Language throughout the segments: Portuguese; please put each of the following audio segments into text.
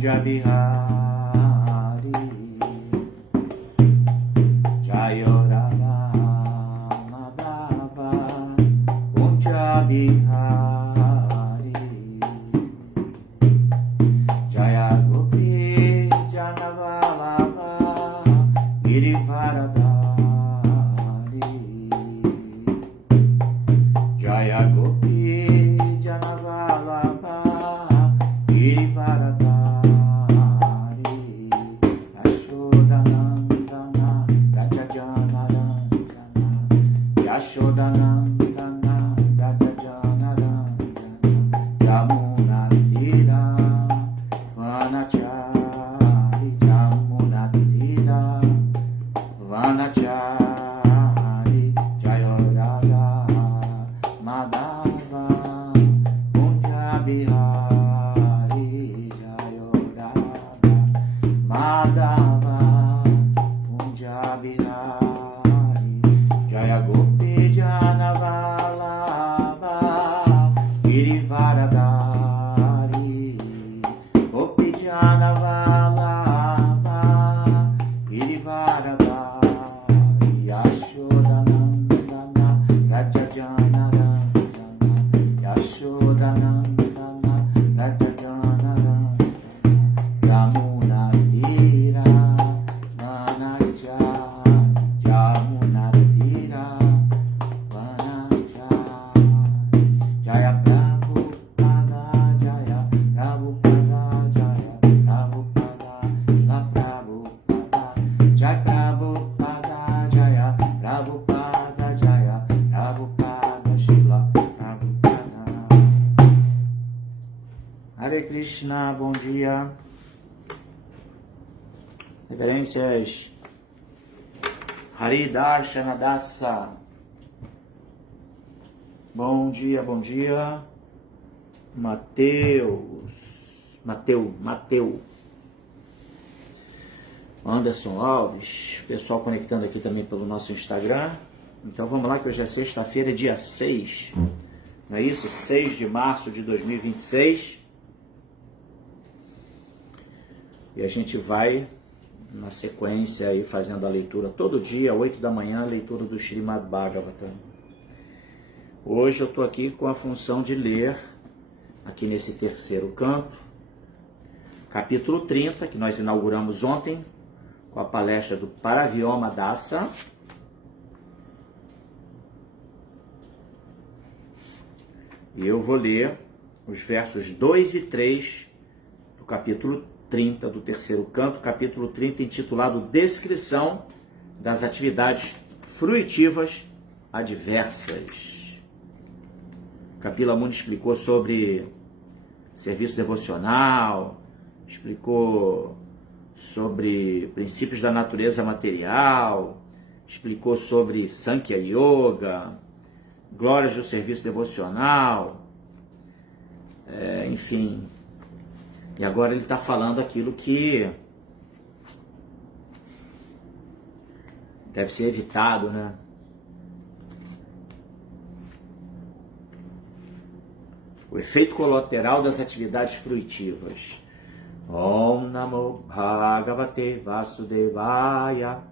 Kunja Bihari Jayo Radha Madhava Kunja Bihari Jaya Gopi Janavalava Girivaradari Jaya Gopi Janavalava Girivaradari Yashodanandana Rajajanarandana Yashodanandana Rajajanarandana Yamuna Tira Vanachari Yamuna Tira Vanachari Jaya Radha Madhava Kunja Bihari Jaya Radha Madhava Kunja Bihari Jaya Gopi Janavalava Girivaradari Gopi Janavalava Girivaradari Yashodanandana Rajajanarandana Yashodanandana Rajajanarandana Yamuna Tira Vanachari Yamuna Tira Vanachari Jaya Prabhupada Jaya Prabhupada Jaya Prabhupada La Prabhupada Jaya Prabhupada Jaya Prabhupada Jaya Prabhupada Shila Prabhupada. Hare Krishna, bom dia. Reverências Hari Darshana Dasa. Bom dia, bom dia. Mateu. Anderson Alves, pessoal conectando aqui também pelo nosso Instagram. Então vamos lá, que hoje é sexta-feira, dia 6, não é isso? 6 de março de 2026. E a gente vai na sequência aí fazendo a leitura todo dia, 8 da manhã, a leitura do Srimad Bhagavatam. Hoje eu estou aqui com a função de ler, aqui nesse terceiro canto, capítulo 30, que nós inauguramos ontem, com a palestra do Paravyoma Dasa. E eu vou ler os versos 2 e 3 do capítulo 30 do terceiro canto, capítulo 30, intitulado Descrição das atividades fruitivas adversas. Kapila Muni explicou sobre serviço devocional, explicou sobre princípios da natureza material, explicou sobre Sankhya Yoga, glórias do serviço devocional, enfim. E agora ele está falando aquilo que deve ser evitado, né? O efeito colateral das atividades fruitivas. Om Namo Bhagavate Vasudevaya.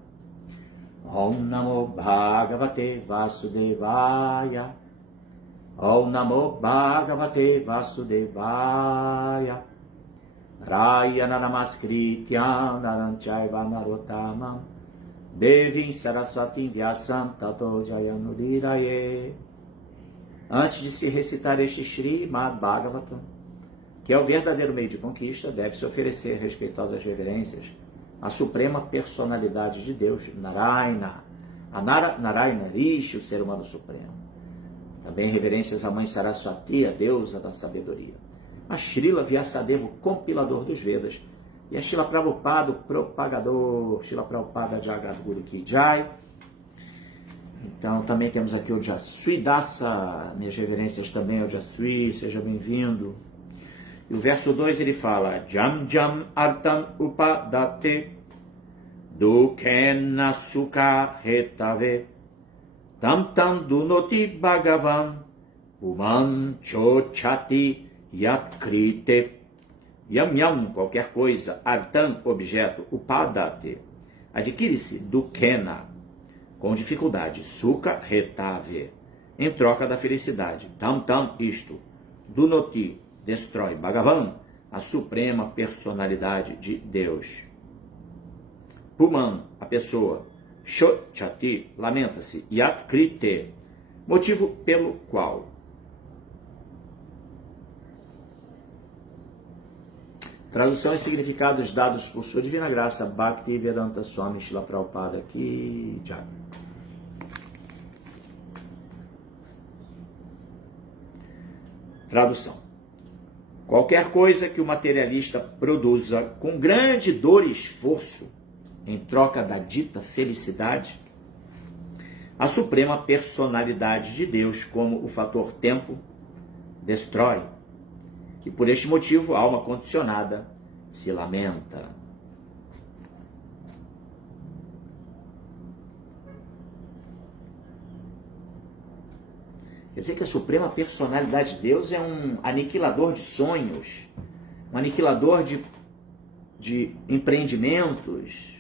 Om Namo Bhagavate Vasudevaya. Om Namo Bhagavate Vasudevaya. Rayana Namaskrityam Naranchaiva Narottamam Devim Saraswatim Vyasam Tato Jayanudiraye. Antes de se recitar este Srimad Bhagavatam, que é o verdadeiro meio de conquista, deve-se oferecer respeitosas reverências à suprema personalidade de Deus, Narayana, a Narayana Rishi, o ser humano supremo. Também reverências à mãe Saraswati, a deusa da sabedoria. A Srila Vyasadeva, o compilador dos Vedas, e a Srila Prabhupada, o propagador, Srila Prabhupada Jagadguru Ki Jai. Então também temos aqui o Jasui Dasa, minhas reverências também ao Jasui, seja bem-vindo. E o verso 2 ele fala: Jam Jam Artam Upadate Dukena Sukha Hetave Tam Tam Dunoti Bhagavan Uman Chochati Yatkrite Yam yam, qualquer coisa. Artam, objeto. Upadate, adquire-se. Dukena, com dificuldade. Sukha retave, em troca da felicidade. Tam tam, isto. Dunoti, destrói. Bhagavan, a suprema personalidade de Deus. Puman, a pessoa. Shochati, lamenta-se. Yat krite, motivo pelo qual. Tradução e significados dados por sua divina graça, Bhaktivedanta Swami Srila Prabhupada Ki Jai. Tradução. Qualquer coisa que o materialista produza com grande dor e esforço em troca da dita felicidade, a suprema personalidade de Deus, como o fator tempo, destrói. E por este motivo a alma condicionada se lamenta. Quer dizer que a suprema personalidade de Deus é um aniquilador de sonhos, um aniquilador de empreendimentos.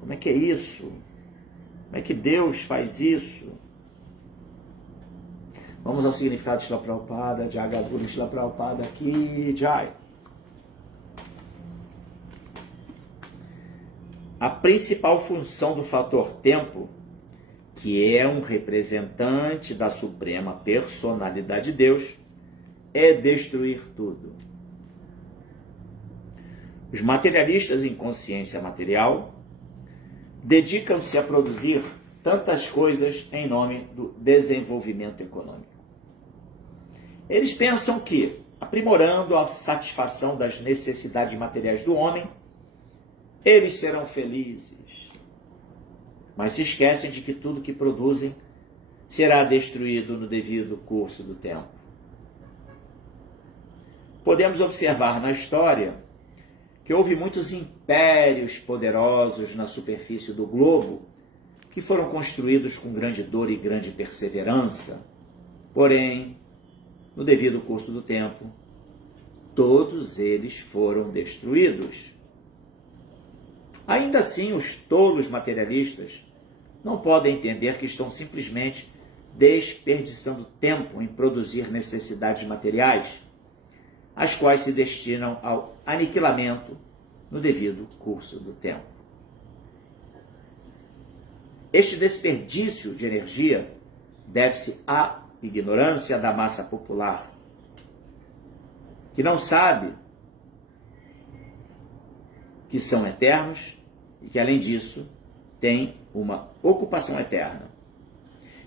Como é que é isso? Como é que Deus faz isso? Vamos ao significado de Srila Prabhupada, Jagadguru Srila Prabhupada Ki Jai. A principal função do fator tempo, que é um representante da suprema personalidade de Deus, é destruir tudo. Os materialistas em consciência material dedicam-se a produzir tantas coisas em nome do desenvolvimento econômico. Eles pensam que, aprimorando a satisfação das necessidades materiais do homem, eles serão felizes. Mas se esquecem de que tudo que produzem será destruído no devido curso do tempo. Podemos observar na história que houve muitos impérios poderosos na superfície do globo que foram construídos com grande dor e grande perseverança. Porém, no devido curso do tempo, todos eles foram destruídos. Ainda assim, os tolos materialistas não podem entender que estão simplesmente desperdiçando tempo em produzir necessidades materiais, as quais se destinam ao aniquilamento no devido curso do tempo. Este desperdício de energia deve-se à ignorância da massa popular, que não sabe que são eternos e que, além disso, tem uma ocupação eterna.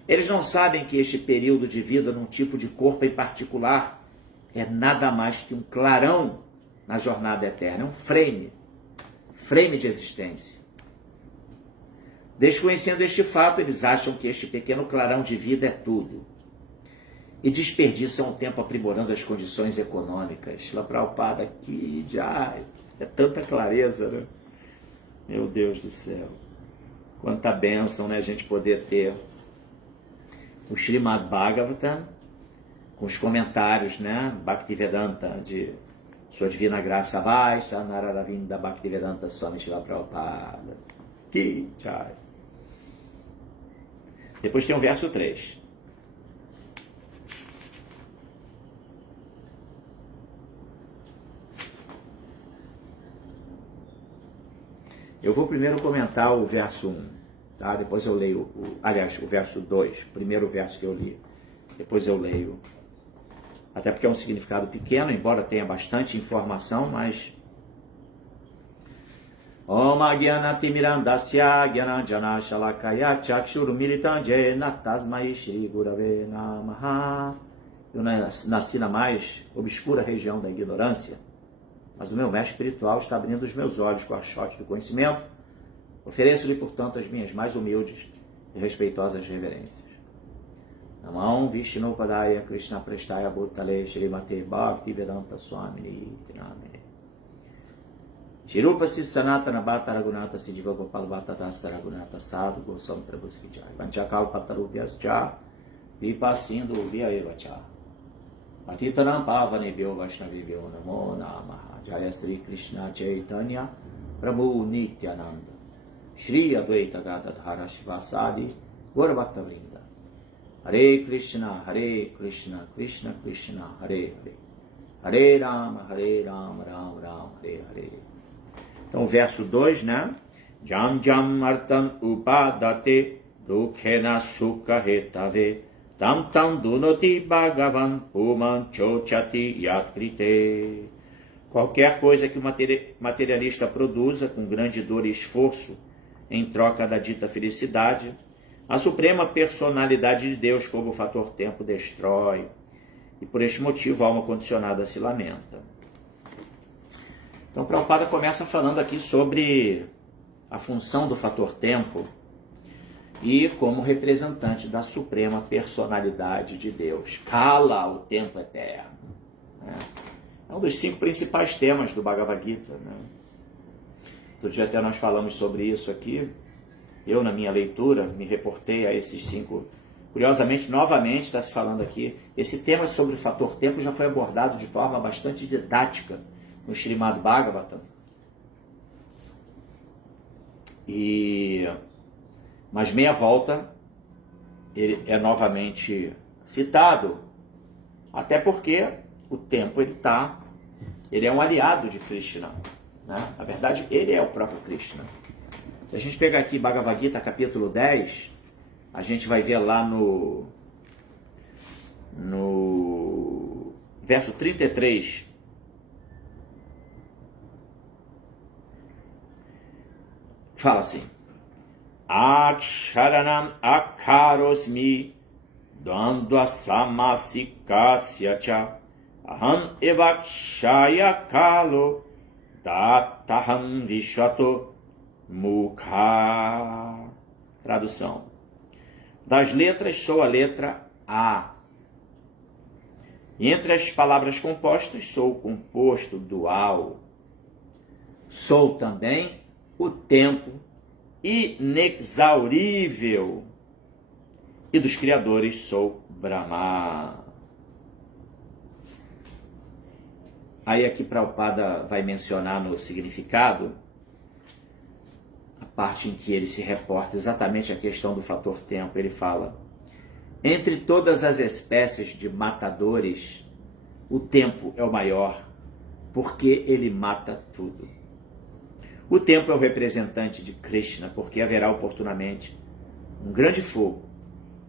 Eles não sabem que este período de vida num tipo de corpo em particular é nada mais que um clarão na jornada eterna, é um frame de existência. Desconhecendo este fato, eles acham que este pequeno clarão de vida é tudo e desperdiçam o tempo aprimorando as condições econômicas. Srila Prabhupada aqui já é tanta clareza, né? Meu Deus do céu. Quanta bênção, né, a gente poder ter o Srimad Bhagavatam com os comentários, né, Bhaktivedanta de Sua Divina Graça Baixa, Nararavinda Bhaktivedanta Swami Srila Prabhupada. Que tchau. Depois tem o verso 3. Eu vou primeiro comentar o verso 1, tá? Depois eu leio, o verso 2, o primeiro verso que eu li. Depois eu leio, até porque é um significado pequeno, embora tenha bastante informação, mas... Om Agyanatimirandasya Gyananjana Shalakaya Chakshurumilitam Jena Tasmai Shri Gurave Namaha. Eu nasci na mais obscura região da ignorância, mas o meu mestre espiritual está abrindo os meus olhos com a chote do conhecimento. Ofereço-lhe, portanto, as minhas mais humildes e respeitosas reverências. Namam Vishnu Padaya Krishna Prestaya Bhutale Shrimate Bhaktivedanta Swami Namane. Shirupa Sanatana Bhatta Raghunatha Siddhiva Gopal Bhatta Dasta Raghunatha Sadhu Gosam Prabhu Vijay Vanchakal Patarubhyascha Vipa Sindhu Vya Evacha Patitanam Pavanebhyo Vaishnavibhyo Namo Namaha. Jaya Sri Krishna Chaitanya Prabhu Nityananda Shri Advaita Gadadhara Shivasadi Gaura Bhakta Vrinda. Hare Krishna Krishna Krishna Hare Hare, Hare Rama Rama Rama Hare Hare. Então, verso 2, né? Jam Jam Artan Upadate Dukhena Sukha Hetave Tam Tam Dunoti Bhagavan Puman Chochati Yatkrite. Qualquer coisa que o materialista produza com grande dor e esforço em troca da dita felicidade, a suprema personalidade de Deus, como o fator tempo, destrói. E por este motivo a alma condicionada se lamenta. Então, Prabhupada começa falando aqui sobre a função do fator tempo e como representante da suprema personalidade de Deus. Kala, o tempo eterno. É um dos 5 principais temas do Bhagavad Gita. Outro dia até nós falamos sobre isso aqui. Eu, na minha leitura, me reportei a esses 5. Curiosamente, novamente está se falando aqui, esse tema sobre o fator tempo já foi abordado de forma bastante didática no Srimad Bhagavatam. Mas meia volta ele é novamente citado, até porque o tempo ele é um aliado de Krishna, né? Na verdade, ele é o próprio Krishna. Se a gente pegar aqui Bhagavad Gita, capítulo 10, a gente vai ver lá no verso 33. Fala assim: Aksharanam akarosmi Dandva samasikasya cha Aham evakshaya kalo Tataham vishwato Mukha. Tradução: das letras sou a letra A. E entre as palavras compostas sou o composto dual. Sou também o tempo inexaurível. E dos criadores sou Brahma. Aí aqui Prabhupada vai mencionar no significado a parte em que ele se reporta exatamente a questão do fator tempo. Ele fala: entre todas as espécies de matadores, o tempo é o maior, porque ele mata tudo. O tempo é o representante de Krishna, porque haverá oportunamente um grande fogo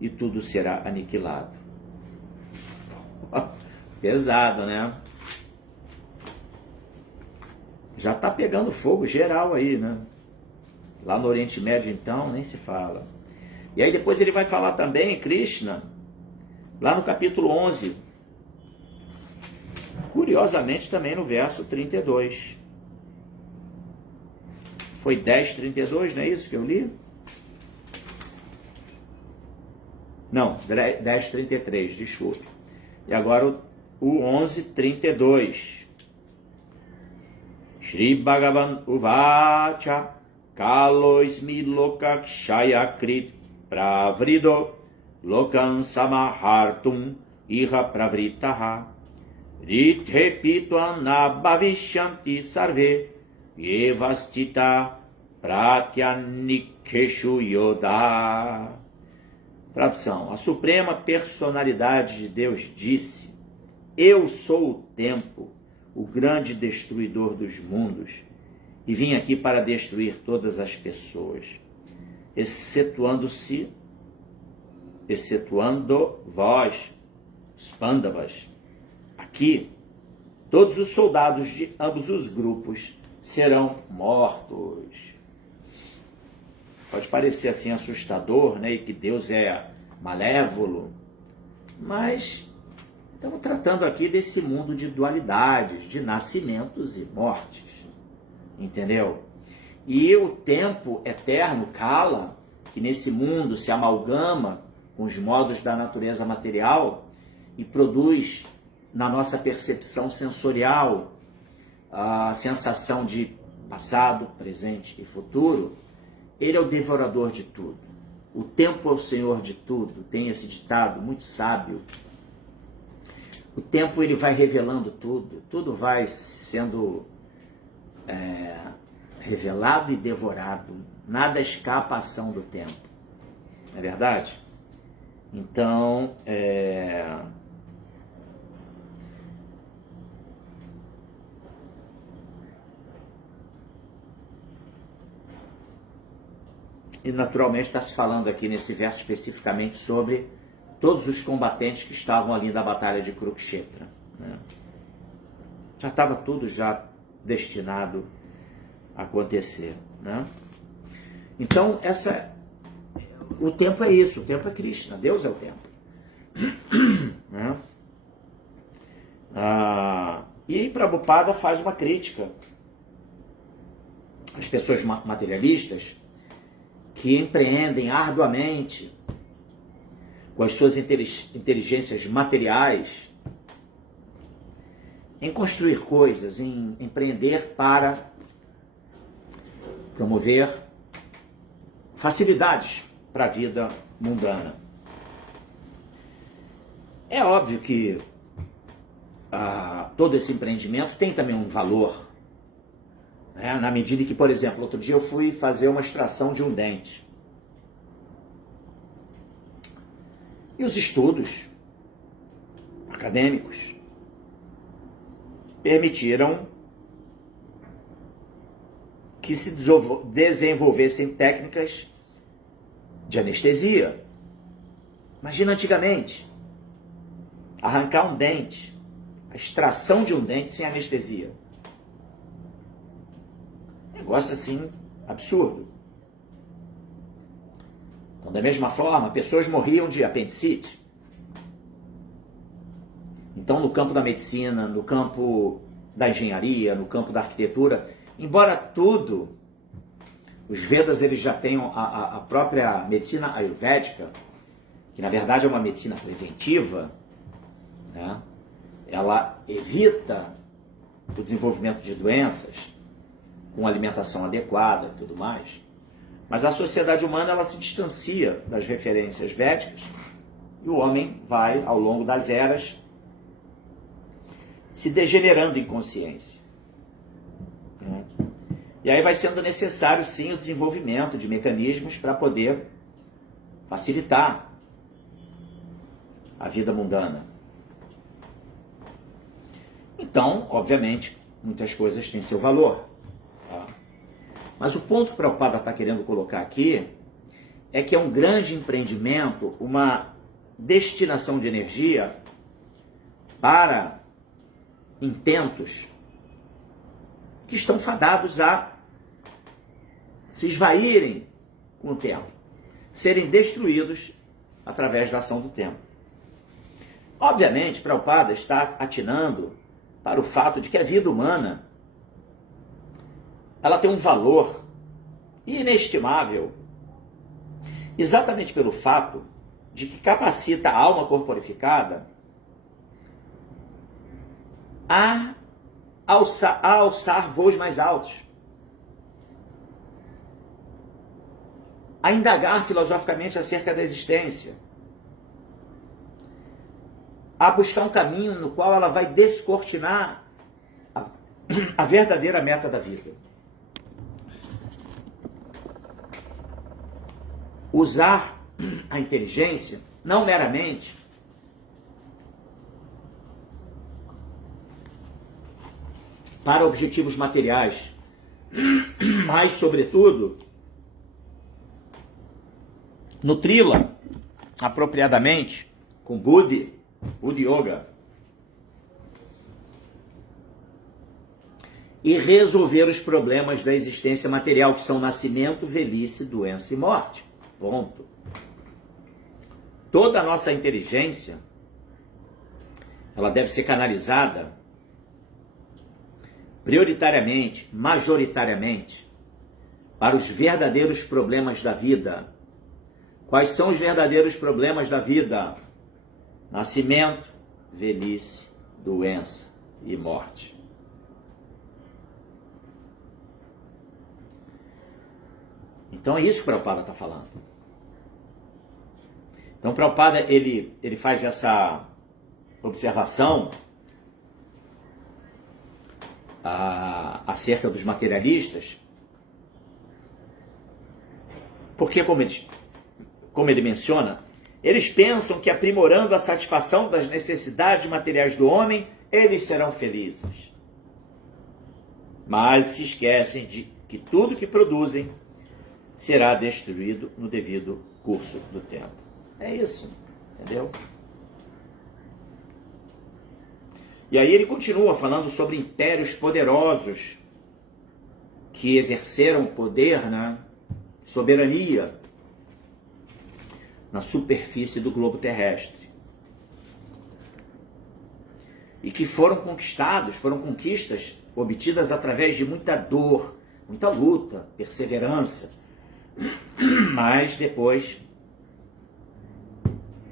e tudo será aniquilado. Pesado, né? Já está pegando fogo geral aí, né? Lá no Oriente Médio, então, nem se fala. E aí depois ele vai falar também, Krishna, lá no capítulo 11, curiosamente também no verso 32. Foi 10:32, não é isso que eu li? Não, 10:33, desculpe. E agora o 11:32. Shri Bhagavan Uvacha Kaloismi Lokakshaya Krit Pravrido Lokan Samahartum Iha Pravritaha Rithepituan Nabhavishanti Sarve Evastita Pratyanikeshu Yoda. Tradução: a suprema personalidade de Deus disse: eu sou o tempo, o grande destruidor dos mundos, e vim aqui para destruir todas as pessoas, excetuando vós, os Pandavas. Aqui, todos os soldados de ambos os grupos serão mortos. Pode parecer assim assustador, né? E que Deus é malévolo, mas estamos tratando aqui desse mundo de dualidades, de nascimentos e mortes, entendeu? E o tempo eterno, Kala, que nesse mundo se amalgama com os modos da natureza material e produz na nossa percepção sensorial a sensação de passado, presente e futuro, ele é o devorador de tudo. O tempo é o senhor de tudo. Tem esse ditado muito sábio. o tempo ele vai revelando tudo, tudo vai sendo revelado e devorado, nada escapa à ação do tempo, não é verdade? Então, e naturalmente está se falando aqui nesse verso especificamente sobre todos os combatentes que estavam ali na batalha de Kurukshetra, né? Já estava tudo já destinado a acontecer, né? Então, o tempo é isso, o tempo é Krishna, Deus é o tempo. Né? E Prabhupada faz uma crítica às pessoas materialistas que empreendem arduamente com as suas inteligências materiais em construir coisas, em empreender para promover facilidades para a vida mundana. É óbvio que todo esse empreendimento tem também um valor, né? Na medida que, por exemplo, outro dia eu fui fazer uma extração de um dente. E os estudos acadêmicos permitiram que se desenvolvessem técnicas de anestesia. Imagina antigamente, arrancar um dente, a extração de um dente sem anestesia. Negócio assim, absurdo. Então, da mesma forma, pessoas morriam de apendicite. Então, no campo da medicina, no campo da engenharia, no campo da arquitetura, embora tudo, os Vedas eles já tenham a própria medicina ayurvédica, que na verdade é uma medicina preventiva, né? Ela evita o desenvolvimento de doenças com alimentação adequada e tudo mais. Mas a sociedade humana ela se distancia das referências védicas e o homem vai, ao longo das eras, se degenerando em consciência, né? E aí vai sendo necessário, sim, o desenvolvimento de mecanismos para poder facilitar a vida mundana. Então, obviamente, muitas coisas têm seu valor, tá? Mas o ponto que o Prabhupada está querendo colocar aqui é que é um grande empreendimento, uma destinação de energia para intentos que estão fadados a se esvaírem com o tempo, serem destruídos através da ação do tempo. Obviamente, Prabhupada está atinando para o fato de que a vida humana ela tem um valor inestimável, exatamente pelo fato de que capacita a alma corporificada a alçar voos mais altos, a indagar filosoficamente acerca da existência, a buscar um caminho no qual ela vai descortinar a verdadeira meta da vida. Usar a inteligência não meramente para objetivos materiais, mas, sobretudo, nutri-la apropriadamente com Buddhi Yoga, e resolver os problemas da existência material, que são nascimento, velhice, doença e morte. Ponto. Toda a nossa inteligência, ela deve ser canalizada prioritariamente, majoritariamente, para os verdadeiros problemas da vida. Quais são os verdadeiros problemas da vida? Nascimento, velhice, doença e morte. Então é isso que o Prabhupada está falando. Então o Prabhupada ele faz essa observação acerca dos materialistas, porque, como ele menciona, eles pensam que aprimorando a satisfação das necessidades materiais do homem, eles serão felizes. Mas se esquecem de que tudo que produzem será destruído no devido curso do tempo. É isso, entendeu? E aí ele continua falando sobre impérios poderosos que exerceram poder, né, soberania na superfície do globo terrestre. E que foram conquistas obtidas através de muita dor, muita luta, perseverança. Mas depois,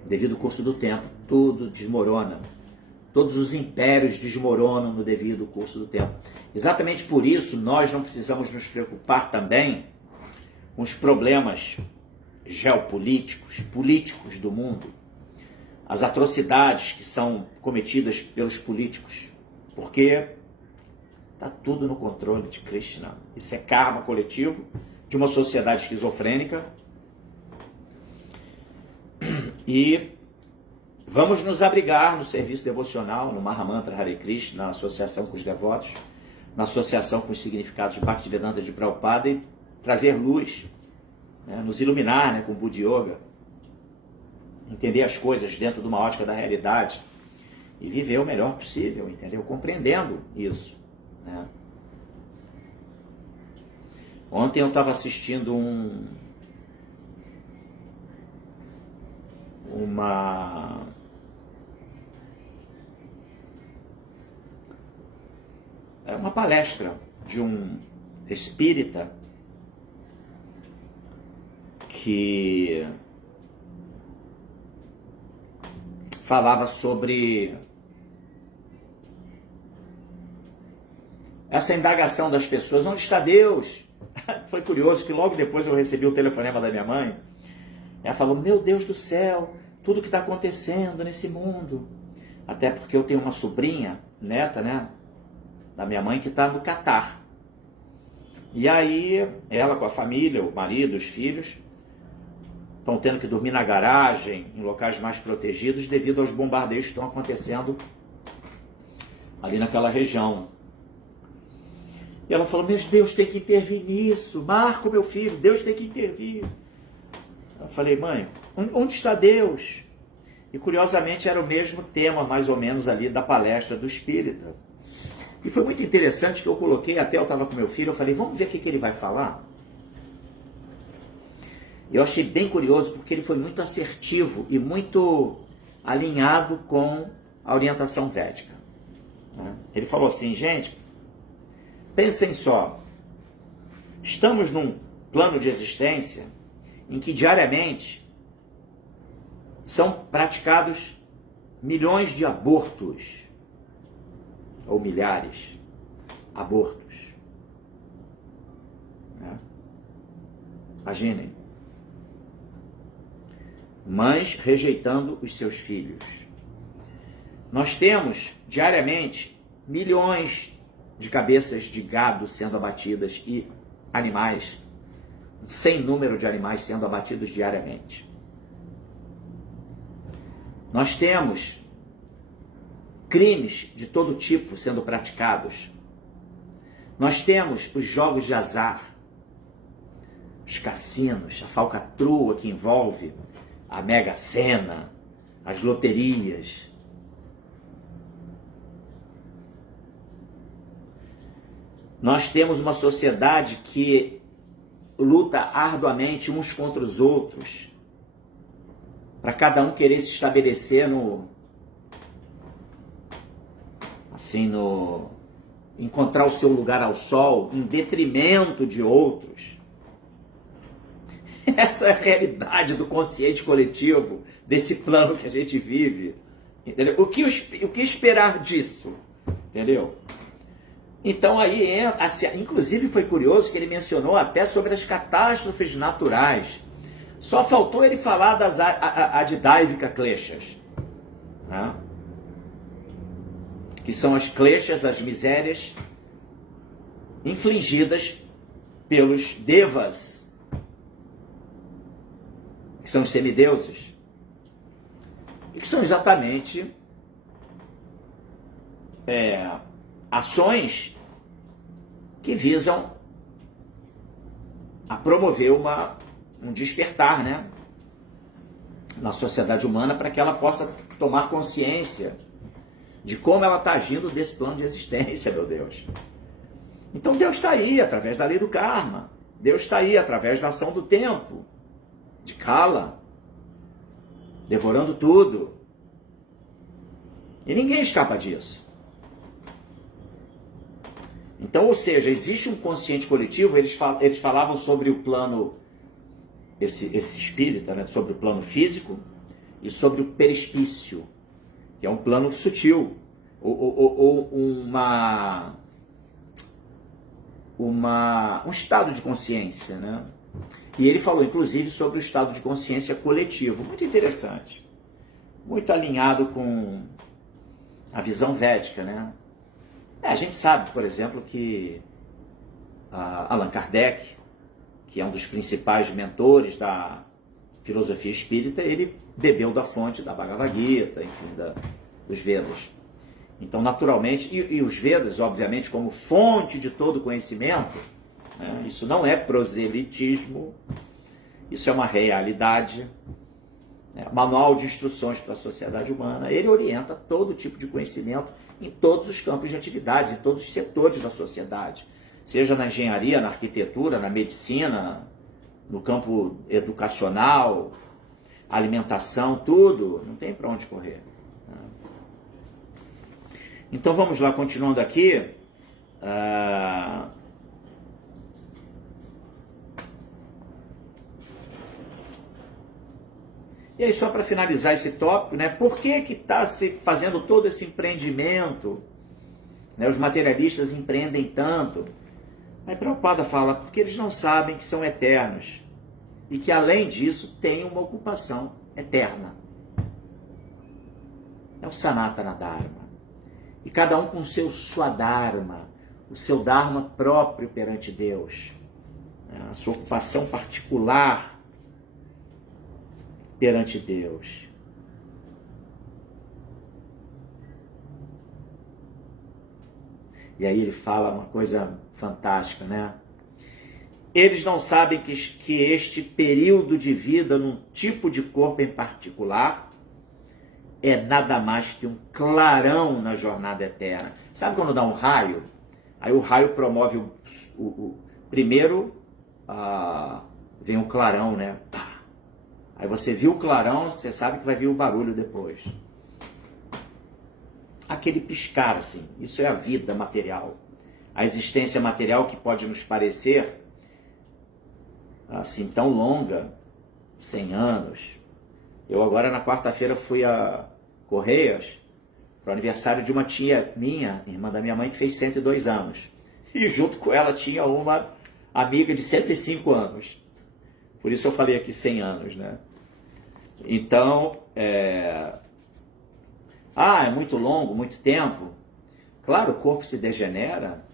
devido ao curso do tempo, tudo desmorona. Todos os impérios desmoronam no devido curso do tempo. Exatamente por isso, nós não precisamos nos preocupar também com os problemas geopolíticos, políticos do mundo, as atrocidades que são cometidas pelos políticos, porque está tudo no controle de Krishna. Isso é karma coletivo de uma sociedade esquizofrênica. E vamos nos abrigar no serviço devocional, no Mahamantra Hare Krishna, na associação com os devotos, na associação com os significados de Bhaktivedanta de Prabhupada e trazer luz, né, nos iluminar, né, com o Buddha Yoga, entender as coisas dentro de uma ótica da realidade e viver o melhor possível, entendeu? Compreendendo isso, né? Ontem eu estava assistindo uma palestra de um espírita que falava sobre essa indagação das pessoas, onde está Deus? Foi curioso que logo depois eu recebi o telefonema da minha mãe. Ela falou, meu Deus do céu, tudo que está acontecendo nesse mundo. Até porque eu tenho uma sobrinha, neta, né, da minha mãe, que está no Catar. E aí, ela com a família, o marido, os filhos, estão tendo que dormir na garagem, em locais mais protegidos, devido aos bombardeios que estão acontecendo ali naquela região. E ela falou, meu Deus, tem que intervir nisso. Marco, meu filho, Deus tem que intervir. Eu falei, mãe, onde está Deus? E curiosamente era o mesmo tema, mais ou menos, ali da palestra do espírita. E foi muito interessante que eu coloquei, até eu estava com meu filho, eu falei, vamos ver o que ele vai falar? Eu achei bem curioso, porque ele foi muito assertivo e muito alinhado com a orientação védica. Ele falou assim, gente, pensem só, estamos num plano de existência em que diariamente são praticados milhões de abortos, ou milhares, abortos. Imaginem. Mães rejeitando os seus filhos. Nós temos diariamente milhões de cabeças de gado sendo abatidas e animais, sem número de animais sendo abatidos diariamente. Nós temos crimes de todo tipo sendo praticados. Nós temos os jogos de azar, os cassinos, a falcatrua que envolve a Mega Sena, as loterias. Nós temos uma sociedade que luta arduamente uns contra os outros, para cada um querer se estabelecer encontrar o seu lugar ao sol, em detrimento de outros. Essa é a realidade do consciente coletivo, desse plano que a gente vive. Entendeu? O que esperar disso? Entendeu? Então aí, inclusive foi curioso que ele mencionou até sobre as catástrofes naturais. Só faltou ele falar das Adidávika Kleshas, né? que são as kleshas, as misérias infligidas pelos devas, que são os semideuses, e que são exatamente ações que visam a promover um despertar, né, na sociedade humana, para que ela possa tomar consciência de como ela está agindo desse plano de existência, meu Deus. Então Deus está aí através da lei do karma. Deus está aí através da ação do tempo, de Kala, devorando tudo. E ninguém escapa disso. Então, ou seja, existe um consciente coletivo. Eles falavam sobre o plano, esse espírita, né, sobre o plano físico e sobre o perispício, que é um plano sutil, ou um estado de consciência, né? E ele falou, inclusive, sobre o estado de consciência coletivo. Muito interessante. Muito alinhado com a visão védica, né? A gente sabe, por exemplo, que Allan Kardec, que é um dos principais mentores da filosofia espírita, ele bebeu da fonte da Bhagavad Gita, enfim, dos Vedas. Então, naturalmente, e os Vedas, obviamente, como fonte de todo conhecimento, né, isso não é proselitismo, isso é uma realidade, né, manual de instruções para a sociedade humana. Ele orienta todo tipo de conhecimento em todos os campos de atividades, em todos os setores da sociedade, seja na engenharia, na arquitetura, na medicina, no campo educacional, alimentação, tudo, não tem para onde correr. Então vamos lá, continuando aqui. E aí, só para finalizar esse tópico, né, por que está se fazendo todo esse empreendimento? Né, os materialistas empreendem tanto. Aí Prabhupada fala, porque eles não sabem que são eternos e que, além disso, têm uma ocupação eterna. É o Sanatana Dharma. E cada um com o seu Swadharma, o seu Dharma próprio perante Deus, a sua ocupação particular perante Deus. E aí ele fala uma coisa fantástica, né? Eles não sabem que este período de vida num tipo de corpo em particular é nada mais que um clarão na jornada eterna. Sabe quando dá um raio? Aí o raio promove primeiro vem um clarão, né? Aí você viu o clarão, você sabe que vai vir o barulho depois. Aquele piscar, assim, isso é a vida material. A existência material que pode nos parecer assim tão longa, 100 anos. Eu agora na quarta-feira fui a Correias para o aniversário de uma tia minha, irmã da minha mãe, que fez 102 anos. E junto com ela tinha uma amiga de 105 anos. Por isso eu falei aqui 100 anos, né? Então, é muito longo, muito tempo. Claro, o corpo se degenera,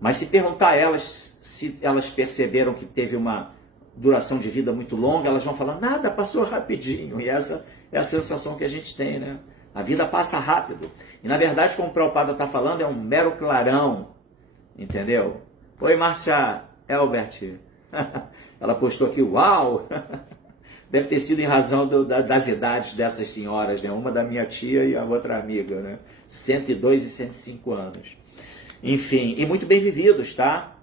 mas se perguntar a elas se elas perceberam que teve uma duração de vida muito longa, elas vão falar, nada, passou rapidinho. E essa é a sensação que a gente tem, né? A vida passa rápido. E na verdade, como o Prabhupada está falando, é um mero clarão, entendeu? Oi, Márcia Elbert. Ela postou aqui, uau! Deve ter sido em razão das idades dessas senhoras, né? Uma da minha tia e a outra amiga, né? 102 e 105 anos. Enfim, e muito bem vividos, tá?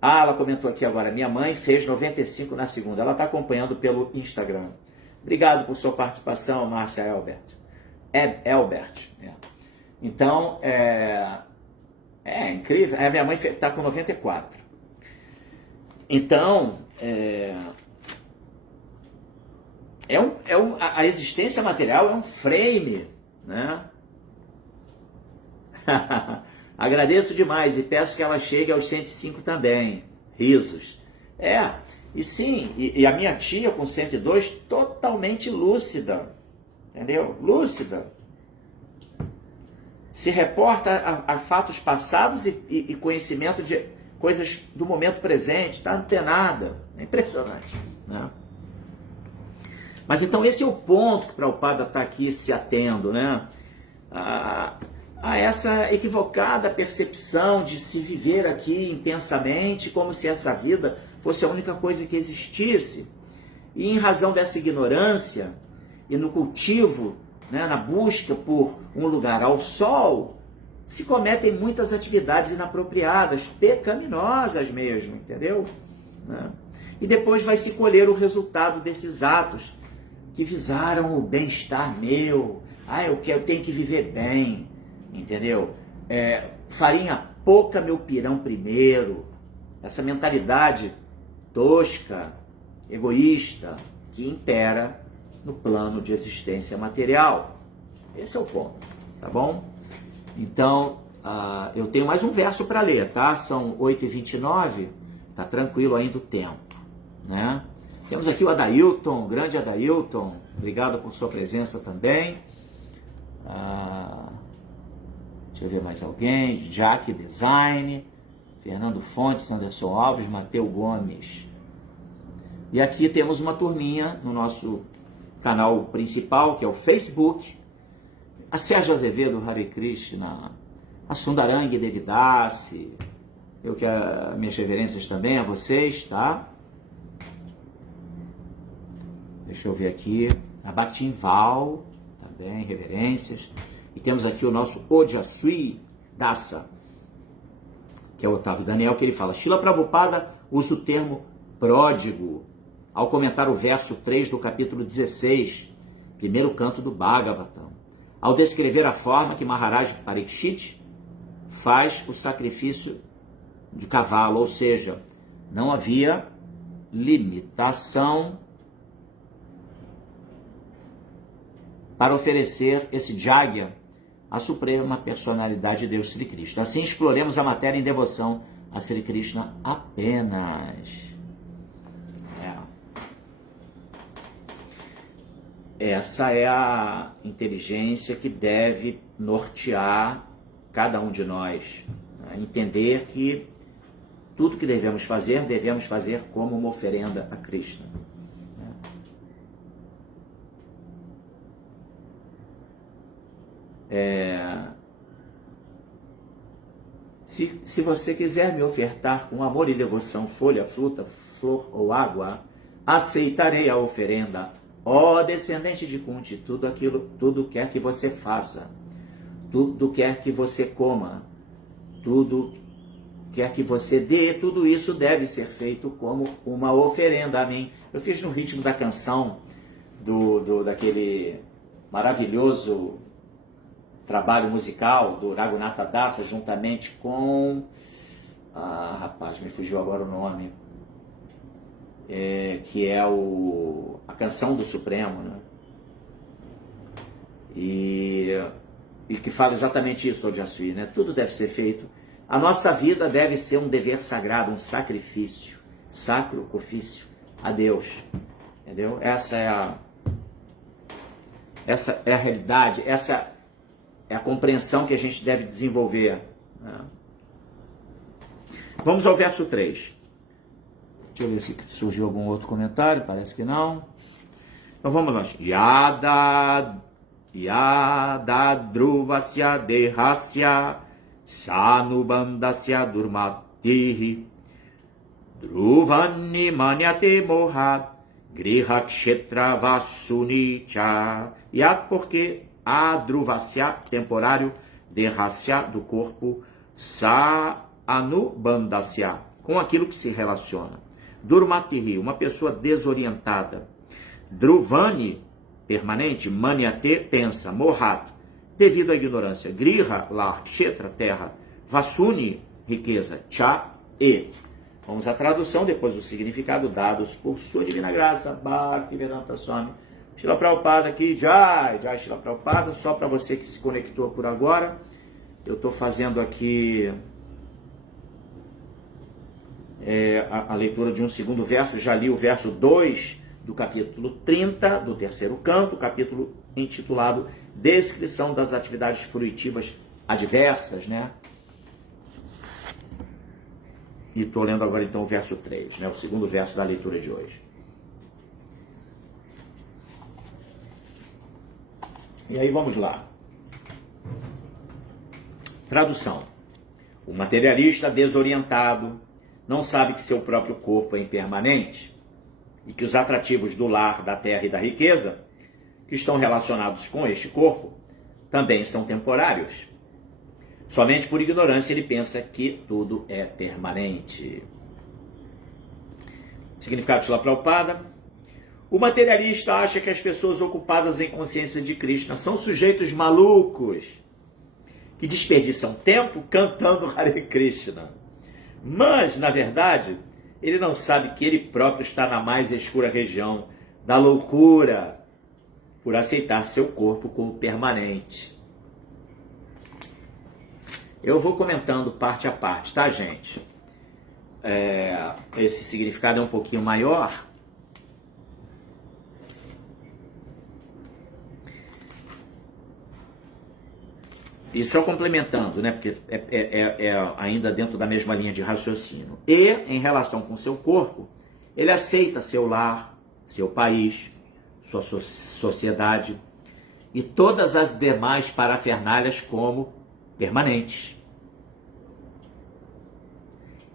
Ela comentou aqui agora, minha mãe fez 95 na segunda. Ela está acompanhando pelo Instagram. Obrigado por sua participação, Márcia Elbert. Elbert. É. Então, é incrível. A minha mãe está com 94. Então, a existência material é um frame, né? Agradeço demais e peço que ela chegue aos 105 também. Risos. E sim, e a minha tia com 102 totalmente lúcida. Entendeu? Lúcida. se reporta a fatos passados e conhecimento de coisas do momento presente, está antenada. É impressionante, né? Mas então esse é o ponto que o Prabhupada está aqui se atendo, né? A essa equivocada percepção de se viver aqui intensamente como se essa vida fosse a única coisa que existisse. E em razão dessa ignorância e no cultivo, né, na busca por um lugar ao sol, se cometem muitas atividades inapropriadas, pecaminosas mesmo, entendeu? Né? E depois vai se colher o resultado desses atos que visaram o bem-estar meu. Eu tenho que viver bem, entendeu? Farinha pouca, meu pirão primeiro. Essa mentalidade tosca, egoísta, que impera no plano de existência material. Esse é o ponto, tá bom? Então, eu tenho mais um verso para ler, tá? São 8h29, tá tranquilo ainda o tempo, né? Temos aqui o Adailton, o grande Adailton, obrigado por sua presença também. Deixa eu ver mais alguém, Jack Design, Fernando Fontes, Anderson Alves, Mateus Gomes. E aqui temos uma turminha no nosso canal principal, que é o Facebook, a Sérgio Azevedo, Hare Krishna, a Sundarang Devidasi, eu quero minhas reverências também a vocês, tá? Deixa eu ver aqui, a Bhaktinval, também, reverências. E temos aqui o nosso Ojasui Dasa, que é o Otávio Daniel, que ele fala, Srila Prabhupada usa o termo pródigo ao comentar o verso 3 do capítulo 16, primeiro canto do Bhagavatam, ao descrever a forma que Maharaj Parikshit faz o sacrifício de cavalo, ou seja, não havia limitação para oferecer esse Jagya à suprema personalidade de Deus Sri Krishna. Assim exploremos a matéria em devoção a Sri Krishna apenas. Essa é a inteligência que deve nortear cada um de nós. Né? Entender que tudo que devemos fazer como uma oferenda a Krishna. Se você quiser me ofertar com amor e devoção folha, fruta, flor ou água, aceitarei a oferenda. Ó descendente de Kunti, tudo quer que você faça, tudo quer que você coma, tudo quer que você dê, tudo isso deve ser feito como uma oferenda a mim. Eu fiz no ritmo da canção daquele maravilhoso trabalho musical do Raghunatha Dasa, juntamente com... rapaz, me fugiu agora o nome. Que é a canção do Supremo, né? E que fala exatamente isso, Ojasui, né? Tudo deve ser feito. A nossa vida deve ser um dever sagrado, um sacrifício, sacro ofício a Deus, entendeu? Essa é a realidade, essa é a compreensão que a gente deve desenvolver, né? Vamos ao verso 3. Deixa eu ver se surgiu algum outro comentário, parece que não. Então vamos lá. Yada druvasya dehasya sanubandasya durmatihi druvani manyate mohat griha kshetra vasunicha. Yad porque adruvasya, temporário, dehasya, do corpo, sa anubandasya, com aquilo que se relaciona. Durmatihi, uma pessoa desorientada. Druvani, permanente. Manyate, pensa. Mohat, devido à ignorância. Griha, lar. Kshetra, terra. Vasuni, riqueza. Cha, e. Vamos à tradução, depois do significado, dados por sua divina graça. Bhaktivedanta Swami Srila Prabhupada aqui. Jai Srila Prabhupada. Só para você que se conectou por agora, eu estou fazendo aqui... a leitura de um segundo verso. Já li o verso 2 do capítulo 30 do terceiro canto, capítulo intitulado Descrição das atividades fruitivas adversas, né? E estou lendo agora então o verso 3, né? O segundo verso da leitura de hoje. E aí vamos lá. Tradução. O materialista desorientado não sabe que seu próprio corpo é impermanente e que os atrativos do lar, da terra e da riqueza, que estão relacionados com este corpo, também são temporários. Somente por ignorância ele pensa que tudo é permanente. Significado de Srila Prabhupada. O materialista acha que as pessoas ocupadas em consciência de Krishna são sujeitos malucos que desperdiçam tempo cantando Hare Krishna. Mas, na verdade, ele não sabe que ele próprio está na mais escura região da loucura por aceitar seu corpo como permanente. Eu vou comentando parte a parte, tá, gente? Esse significado é um pouquinho maior. E só complementando, né? Porque é ainda dentro da mesma linha de raciocínio. E, em relação com seu corpo, ele aceita seu lar, seu país, sua sociedade e todas as demais parafernálias como permanentes.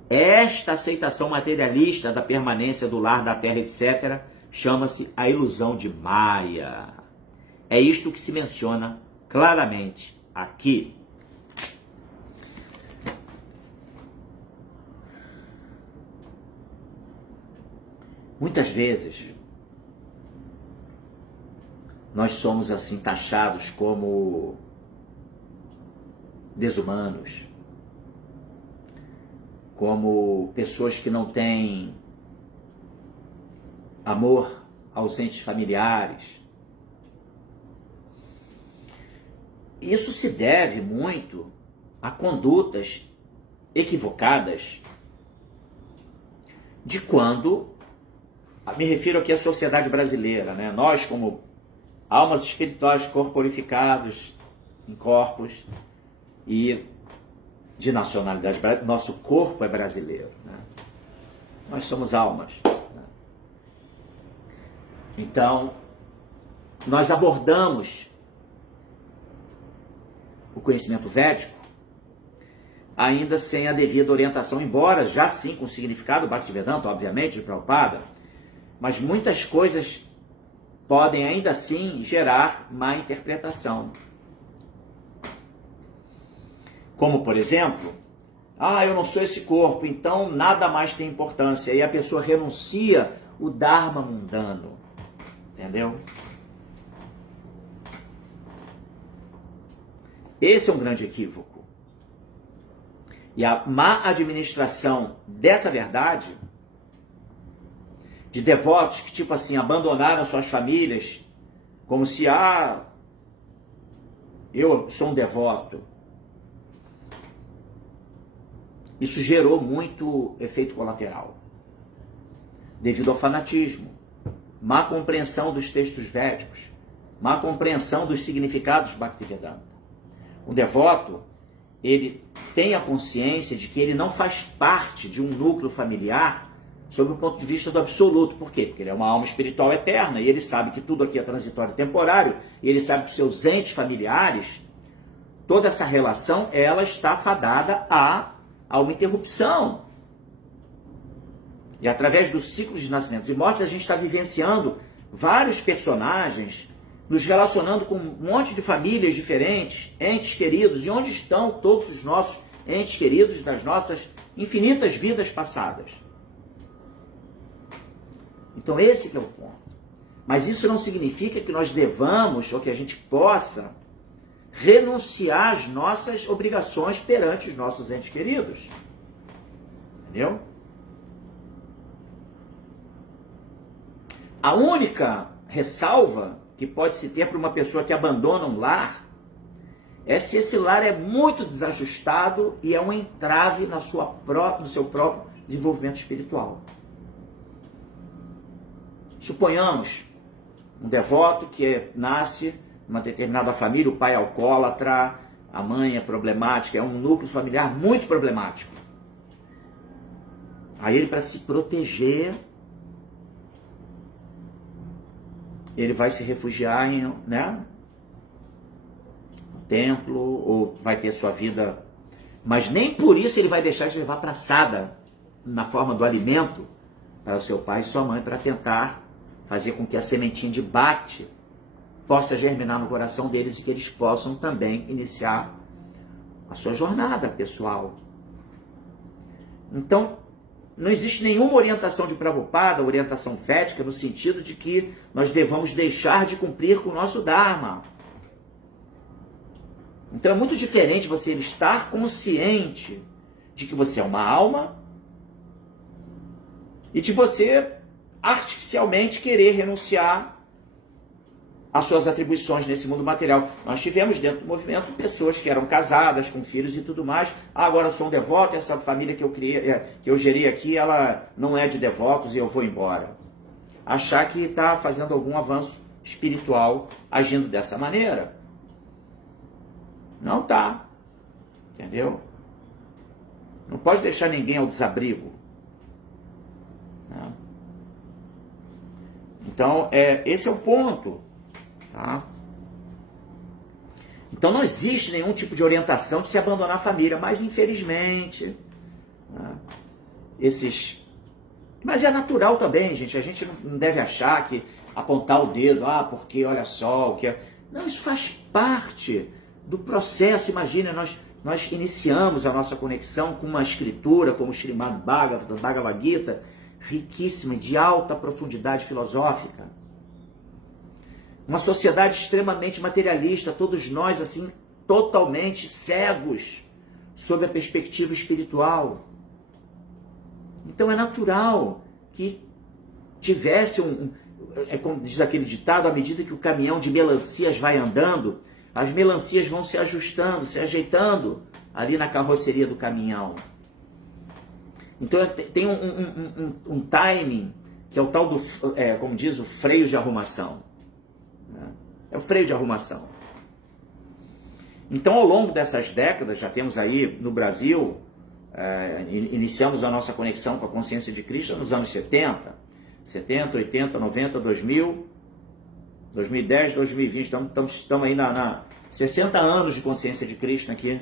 Esta aceitação materialista da permanência do lar, da terra, etc., chama-se a ilusão de Maya. É isto que se menciona claramente aqui. Muitas vezes nós somos assim taxados como desumanos, como pessoas que não têm amor aos entes familiares. Isso se deve muito a condutas equivocadas de quando, me refiro aqui à sociedade brasileira, né? Nós como almas espirituais corporificados em corpos e de nacionalidade, nosso corpo é brasileiro, né? Nós somos almas, né? Então, nós abordamos o conhecimento védico ainda sem a devida orientação, embora já sim com o significado Bhaktivedanta, obviamente, de Prabhupada, mas muitas coisas podem ainda assim gerar má interpretação. Como, por exemplo, eu não sou esse corpo, então nada mais tem importância. E a pessoa renuncia o Dharma mundano. Entendeu? Esse é um grande equívoco. E a má administração dessa verdade, de devotos que, tipo assim, abandonaram suas famílias, como se, eu sou um devoto. Isso gerou muito efeito colateral, devido ao fanatismo, má compreensão dos textos védicos, má compreensão dos significados Bhaktivedanta. O devoto, ele tem a consciência de que ele não faz parte de um núcleo familiar sob o ponto de vista do absoluto. Por quê? Porque ele é uma alma espiritual eterna e ele sabe que tudo aqui é transitório e temporário, e ele sabe que os seus entes familiares, toda essa relação, ela está fadada a uma interrupção. E através dos ciclos de nascimentos e mortes, a gente está vivenciando vários personagens, nos relacionando com um monte de famílias diferentes, entes queridos, e onde estão todos os nossos entes queridos das nossas infinitas vidas passadas. Então esse que é o ponto. Mas isso não significa que nós devamos, ou que a gente possa, renunciar às nossas obrigações perante os nossos entes queridos. Entendeu? A única ressalva que pode se ter para uma pessoa que abandona um lar é se esse lar é muito desajustado e é um entrave no seu próprio desenvolvimento espiritual. Suponhamos um devoto que nasce numa determinada família, o pai é alcoólatra, a mãe é problemática, é um núcleo familiar muito problemático. Aí ele, para se proteger, ele vai se refugiar em, né, um templo, ou vai ter sua vida, mas nem por isso ele vai deixar de levar praçada na forma do alimento para o seu pai e sua mãe, para tentar fazer com que a sementinha de Bhakti possa germinar no coração deles e que eles possam também iniciar a sua jornada pessoal. Então, não existe nenhuma orientação de Prabhupada, orientação védica, no sentido de que nós devamos deixar de cumprir com o nosso Dharma. Então é muito diferente você estar consciente de que você é uma alma e de você artificialmente querer renunciar às suas atribuições nesse mundo material. Nós tivemos dentro do movimento pessoas que eram casadas, com filhos e tudo mais. Ah, agora eu sou um devoto, essa família que eu criei, que eu gerei aqui, ela não é de devotos e eu vou embora. Achar que está fazendo algum avanço espiritual agindo dessa maneira. Não está. Entendeu? Não pode deixar ninguém ao desabrigo. Né? Então, esse é o ponto. Tá? Então não existe nenhum tipo de orientação de se abandonar a família, mas infelizmente, né, mas é natural também, gente. A gente não deve achar que apontar o dedo, porque olha só o que é. Não, isso faz parte do processo. Imagina, nós iniciamos a nossa conexão com uma escritura como Srimad Bhagavad Gita, riquíssima, de alta profundidade filosófica. Uma sociedade extremamente materialista, todos nós assim, totalmente cegos sob a perspectiva espiritual. Então é natural que tivesse como diz aquele ditado, à medida que o caminhão de melancias vai andando, as melancias vão se ajustando, se ajeitando ali na carroceria do caminhão. Então tem um timing, que é o tal do, como diz, o freio de arrumação. É o freio de arrumação. Então, ao longo dessas décadas, já temos aí no Brasil, iniciamos a nossa conexão com a consciência de Krishna nos anos 70, 80, 90, 2000, 2010, 2020. Estamos aí na 60 anos de consciência de Krishna aqui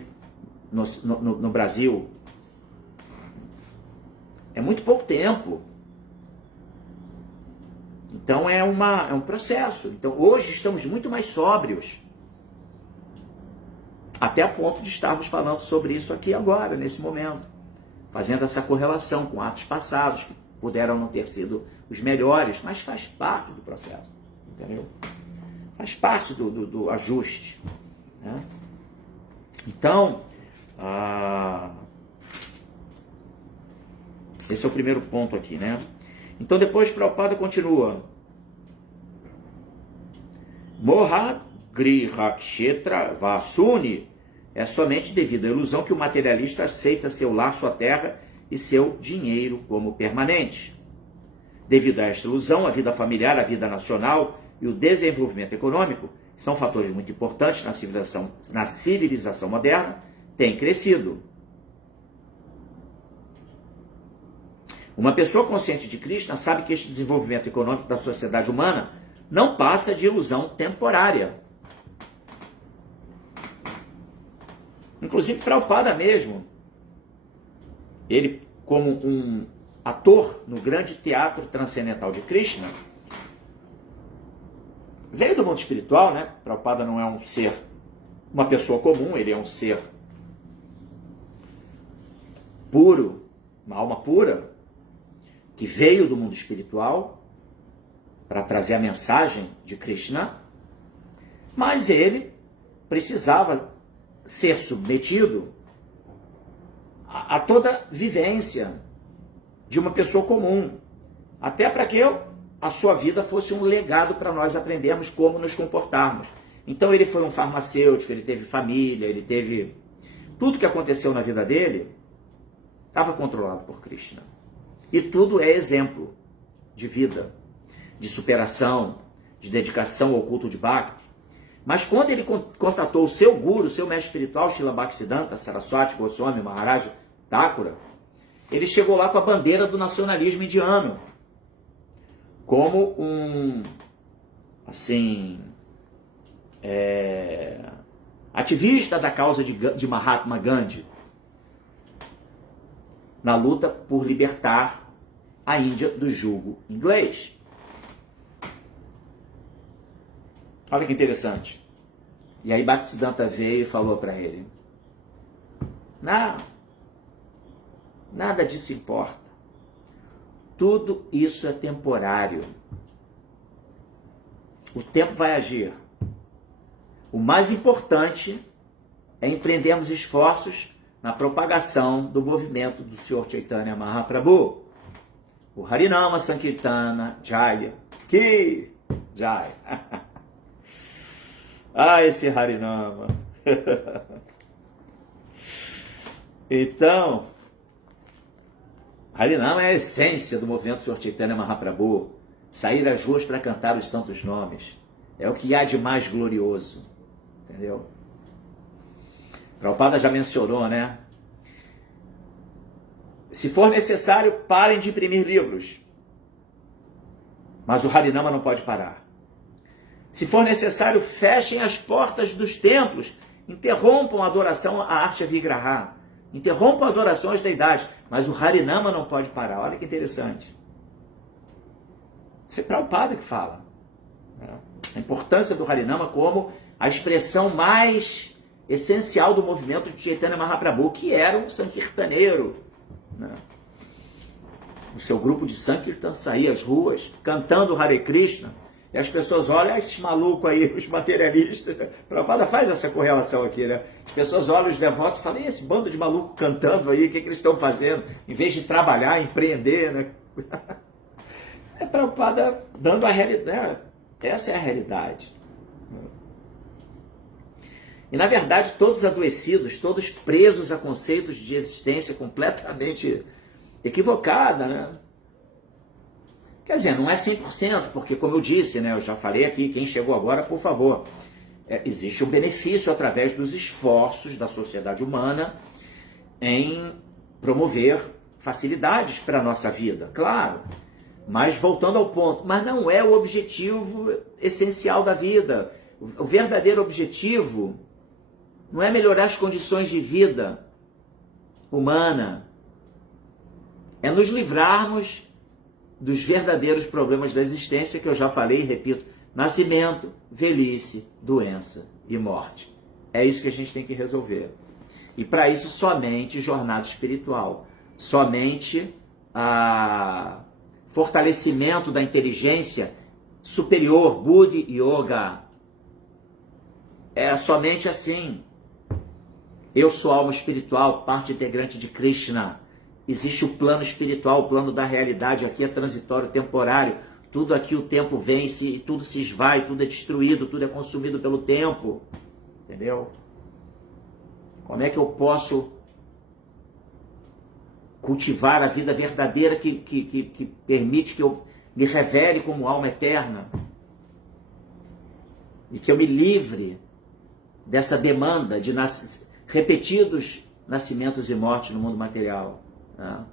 no Brasil. É muito pouco tempo. Então é um processo. Então hoje estamos muito mais sóbrios. Até a ponto de estarmos falando sobre isso aqui agora, nesse momento. Fazendo essa correlação com atos passados, que puderam não ter sido os melhores, mas faz parte do processo. Entendeu? Faz parte do ajuste. Né? Então, esse é o primeiro ponto aqui, né? Então depois Prabhupada continua. Moha Griha Kshetra Vasuni é somente devido à ilusão que o materialista aceita seu lar, sua terra e seu dinheiro como permanente. Devido a esta ilusão, a vida familiar, a vida nacional e o desenvolvimento econômico são fatores muito importantes na civilização moderna, têm crescido. Uma pessoa consciente de Krishna sabe que este desenvolvimento econômico da sociedade humana não passa de ilusão temporária. Inclusive Prabhupada mesmo, ele como um ator no grande teatro transcendental de Krishna, veio do mundo espiritual, né? Prabhupada não é um ser, uma pessoa comum, ele é um ser puro, uma alma pura, que veio do mundo espiritual para trazer a mensagem de Krishna, mas ele precisava ser submetido a toda vivência de uma pessoa comum, até para que a sua vida fosse um legado para nós aprendermos como nos comportarmos. Então ele foi um farmacêutico, ele teve família, ele teve... Tudo que aconteceu na vida dele estava controlado por Krishna. E tudo é exemplo de vida, de superação, de dedicação ao culto de Bhakti. Mas quando ele contatou o seu guru, o seu mestre espiritual, Srila Bhaktisiddhanta Saraswati Goswami Maharaj Thakura, ele chegou lá com a bandeira do nacionalismo indiano, como um, assim, ativista da causa de Mahatma Gandhi, na luta por libertar a Índia do jugo inglês. Olha que interessante. E aí Bhaktisiddhanta veio e falou para ele: não, nada disso importa. Tudo isso é temporário. O tempo vai agir. O mais importante é empreendermos esforços na propagação do movimento do Sr. Chaitanya Mahaprabhu. O Harinama Sankirtana Jaya. Que Jaya. Ah, esse Harinama. Então, Harinama é a essência do movimento do Sr. Chaitanya Mahaprabhu. Sair às ruas para cantar os santos nomes. É o que há de mais glorioso. Entendeu? Prabhupada já mencionou, né? Se for necessário, parem de imprimir livros. Mas o Harinama não pode parar. Se for necessário, fechem as portas dos templos. Interrompam a adoração à arte Vigraha. Interrompam a adoração às deidades. Mas o Harinama não pode parar. Olha que interessante. Isso é Prabhupada que fala. A importância do Harinama como a expressão mais essencial do movimento de Chaitanya Mahaprabhu, que era um sankirtaneiro. O seu grupo de Sankirtan saía às ruas, cantando Hare Krishna, e as pessoas olham, esses malucos aí, os materialistas. Prabhupada faz essa correlação aqui, né? As pessoas olham os devotos e falam: e esse bando de maluco cantando aí, o que eles estão fazendo? Em vez de trabalhar, empreender, né? É Prabhupada dando a realidade, né? Essa é a realidade. E, na verdade, todos adoecidos, todos presos a conceitos de existência completamente equivocada, né? Quer dizer, não é 100%, porque, como eu disse, né, eu já falei aqui, quem chegou agora, por favor, existe um benefício através dos esforços da sociedade humana em promover facilidades para a nossa vida, claro. Mas, voltando ao ponto, mas não é o objetivo essencial da vida. O verdadeiro objetivo não é melhorar as condições de vida humana, é nos livrarmos dos verdadeiros problemas da existência, que eu já falei e repito: nascimento, velhice, doença e morte. É isso que a gente tem que resolver. E para isso, somente jornada espiritual, somente fortalecimento da inteligência superior, Buddhi Yoga. É somente assim. Eu sou alma espiritual, parte integrante de Krishna. Existe o plano espiritual, o plano da realidade. Aqui é transitório, temporário. Tudo aqui o tempo vem, tudo se esvai, tudo é destruído, tudo é consumido pelo tempo. Entendeu? Como é que eu posso cultivar a vida verdadeira que permite que eu me revele como alma eterna? E que eu me livre dessa demanda de repetidos nascimentos e mortes no mundo material. Né?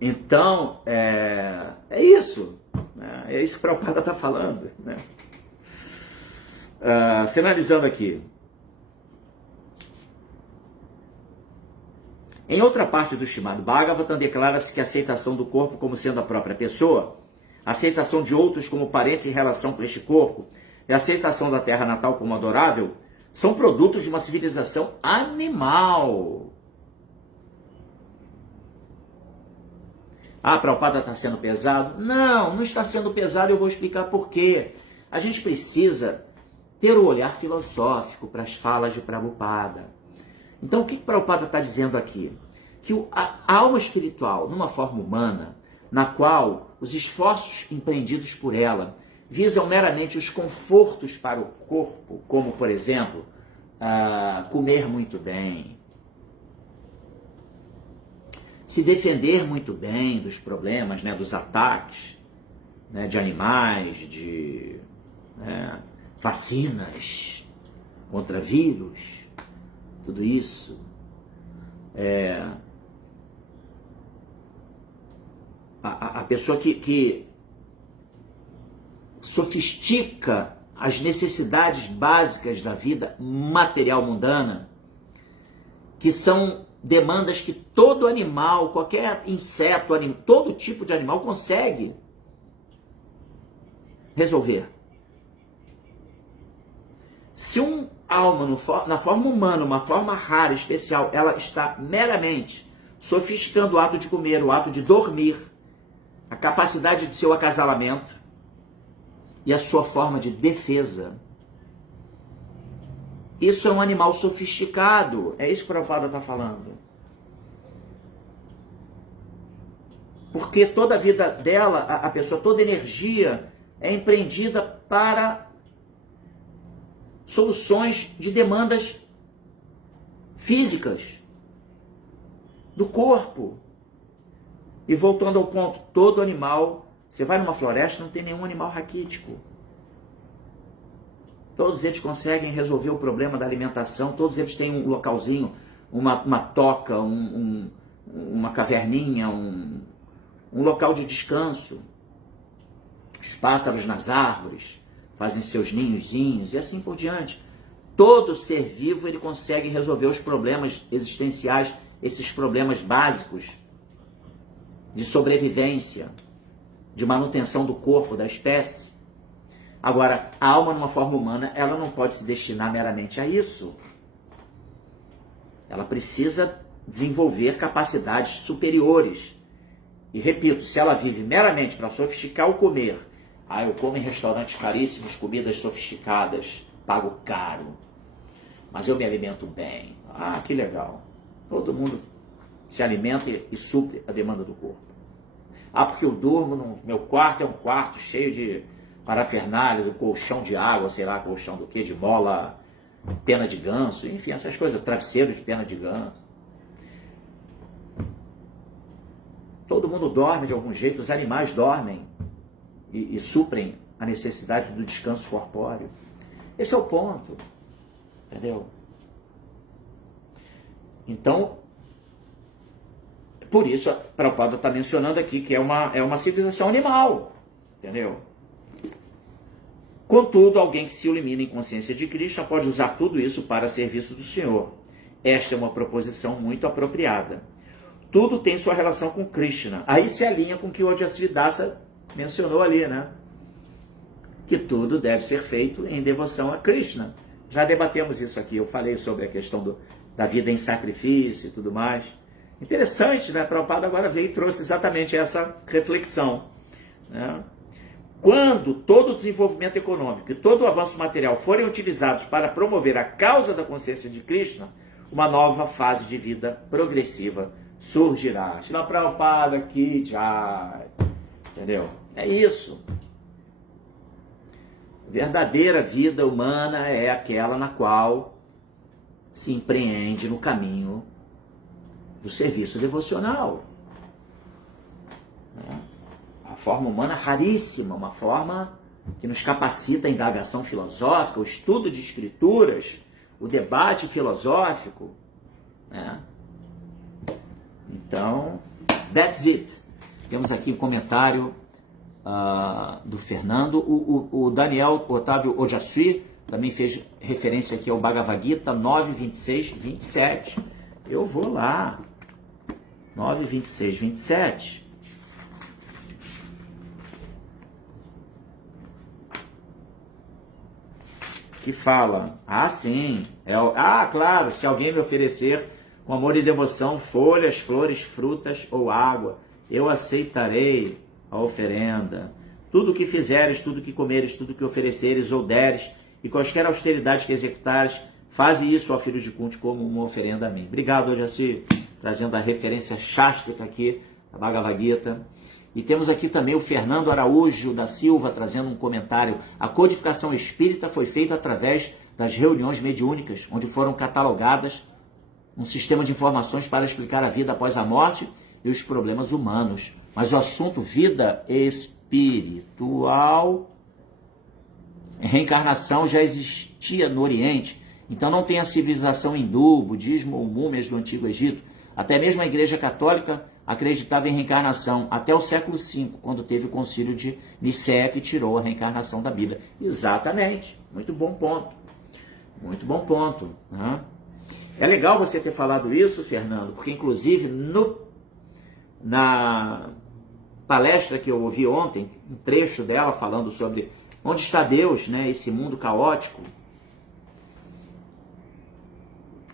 Então, é isso. Né? É isso que o Prabhupada está falando. Né? Finalizando aqui. Em outra parte do Srimad Bhagavatam, declara-se que a aceitação do corpo como sendo a própria pessoa, a aceitação de outros como parentes em relação com este corpo e a aceitação da terra natal como adorável são produtos de uma civilização animal. Prabhupada está sendo pesado? Não, não está sendo pesado, eu vou explicar por quê. A gente precisa ter o olhar filosófico para as falas de Prabhupada. Então, o que Prabhupada está dizendo aqui? Que a alma espiritual, numa forma humana, na qual os esforços empreendidos por ela visam meramente os confortos para o corpo, como, por exemplo, comer muito bem, se defender muito bem dos problemas, né, dos ataques, né, de animais, de né? Vacinas contra vírus, tudo isso. A pessoa que sofistica as necessidades básicas da vida material mundana, que são demandas que todo animal, qualquer inseto, todo tipo de animal consegue resolver. Se uma alma na forma humana, uma forma rara, especial, ela está meramente sofisticando o ato de comer, o ato de dormir, a capacidade do seu acasalamento e a sua forma de defesa, isso é um animal sofisticado. É isso que o Prabhupada está falando. Porque toda a vida dela, a pessoa, toda a energia é empreendida para soluções de demandas físicas do corpo. E voltando ao ponto, todo animal, você vai numa floresta, não tem nenhum animal raquítico. Todos eles conseguem resolver o problema da alimentação, todos eles têm um localzinho, uma toca, uma caverninha, um local de descanso. Os pássaros nas árvores fazem seus ninhozinhos e assim por diante. Todo ser vivo ele consegue resolver os problemas existenciais, esses problemas básicos de sobrevivência, de manutenção do corpo, da espécie. Agora, a alma numa forma humana, ela não pode se destinar meramente a isso. Ela precisa desenvolver capacidades superiores. E repito, se ela vive meramente para sofisticar o comer, eu como em restaurantes caríssimos, comidas sofisticadas, pago caro, mas eu me alimento bem. Que legal. Todo mundo se alimenta e supre a demanda do corpo. Porque eu durmo no meu quarto, é um quarto cheio de parafernálias, um colchão de água, sei lá, colchão do quê, de mola, pena de ganso, enfim, essas coisas, travesseiro de pena de ganso. Todo mundo dorme de algum jeito, os animais dormem e suprem a necessidade do descanso corpóreo. Esse é o ponto, entendeu? Então, por isso, a Prabhupada está mencionando aqui que é uma civilização animal, entendeu? Contudo, alguém que se ilumina em consciência de Krishna pode usar tudo isso para serviço do Senhor. Esta é uma proposição muito apropriada. Tudo tem sua relação com Krishna. Aí se alinha com o que o Ojasvidasa mencionou ali, né? Que tudo deve ser feito em devoção a Krishna. Já debatemos isso aqui, eu falei sobre a questão da vida em sacrifício e tudo mais. Interessante, né? Prabhupada agora veio e trouxe exatamente essa reflexão, né? Quando todo o desenvolvimento econômico e todo o avanço material forem utilizados para promover a causa da consciência de Krishna, uma nova fase de vida progressiva surgirá. Shila Prabhupada aqui, já, entendeu? É isso. Verdadeira vida humana é aquela na qual se empreende no caminho do serviço devocional. A forma humana raríssima, uma forma que nos capacita a indagação filosófica, o estudo de escrituras, o debate filosófico, né? Então, that's it. Temos aqui um comentário do Fernando. O Daniel Otávio Ojasvi também fez referência aqui ao Bhagavad Gita 9, 26, 27. Eu vou lá. 9, 26, 27. Que fala, sim, claro, se alguém me oferecer com amor e devoção folhas, flores, frutas ou água, eu aceitarei a oferenda. Tudo o que fizeres, tudo o que comeres, tudo o que ofereceres ou deres, e quaisquer austeridades que executares, faze isso, ó filho de Kunti, como uma oferenda a mim. Obrigado, Ojasvi, trazendo a referência chástrica aqui, da Bhagavad Gita. E temos aqui também o Fernando Araújo da Silva trazendo um comentário. A codificação espírita foi feita através das reuniões mediúnicas, onde foram catalogadas um sistema de informações para explicar a vida após a morte e os problemas humanos. Mas o assunto vida espiritual reencarnação já existia no Oriente, então não tem a civilização hindu, budismo ou múmias do Antigo Egito. Até mesmo a Igreja Católica acreditava em reencarnação até o século V, quando teve o concílio de Nicéia que tirou a reencarnação da Bíblia. Exatamente, muito bom ponto. Muito bom ponto. Né? É legal você ter falado isso, Fernando, porque inclusive na palestra que eu ouvi ontem, um trecho dela falando sobre onde está Deus, né, esse mundo caótico,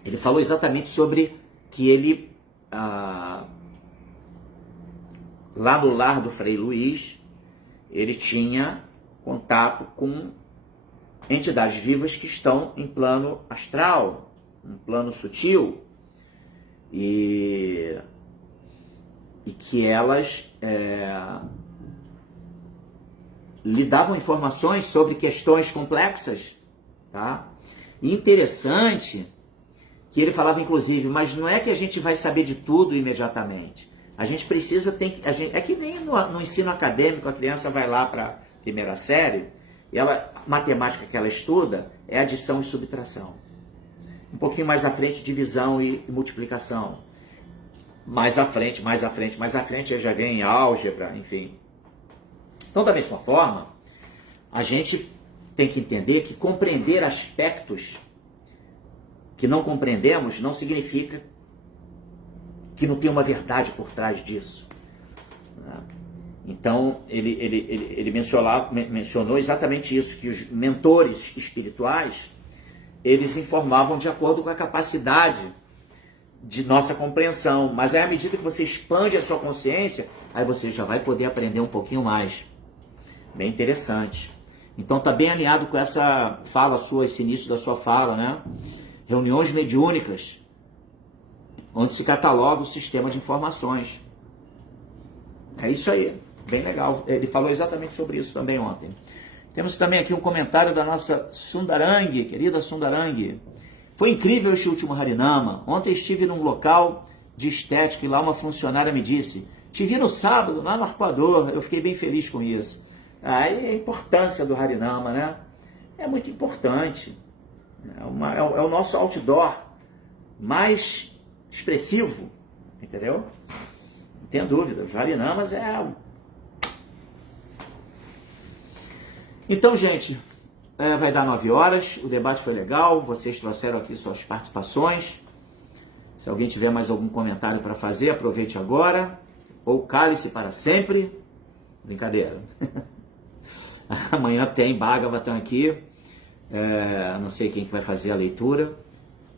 ele falou exatamente sobre que ele, lá no lar do Frei Luiz, ele tinha contato com entidades vivas que estão em plano astral, um plano sutil, e que elas lhe davam informações sobre questões complexas, tá? E interessante que ele falava, inclusive, mas não é que a gente vai saber de tudo imediatamente. A gente precisa, é que nem no ensino acadêmico, a criança vai lá para a primeira série, e a matemática que ela estuda é adição e subtração. Um pouquinho mais à frente, divisão e multiplicação. Mais à frente, já vem álgebra, enfim. Então, da mesma forma, a gente tem que entender que compreender aspectos que não compreendemos não significa que não tem uma verdade por trás disso. Então, ele mencionou exatamente isso, que os mentores espirituais, eles informavam de acordo com a capacidade de nossa compreensão, mas aí à medida que você expande a sua consciência, aí você já vai poder aprender um pouquinho mais. Bem interessante. Então tá bem alinhado com essa fala sua, esse início da sua fala, né? Reuniões mediúnicas, onde se cataloga o sistema de informações. É isso aí, bem legal. Ele falou exatamente sobre isso também ontem. Temos também aqui um comentário da nossa Sundarangi, querida Sundarangi. Foi incrível este último Harinama. Ontem estive num local de estética e lá uma funcionária me disse: te vi no sábado, lá no Arpoador. Eu fiquei bem feliz com isso. Aí a importância do Harinama, né? É muito importante. É o nosso outdoor mais expressivo, entendeu? Não tenha dúvida, os Harinamas Então, gente, vai dar 9 horas, o debate foi legal, vocês trouxeram aqui suas participações. Se alguém tiver mais algum comentário para fazer, aproveite agora, ou cale-se para sempre. Brincadeira. Amanhã tem Bhagavatam aqui, não sei quem que vai fazer a leitura,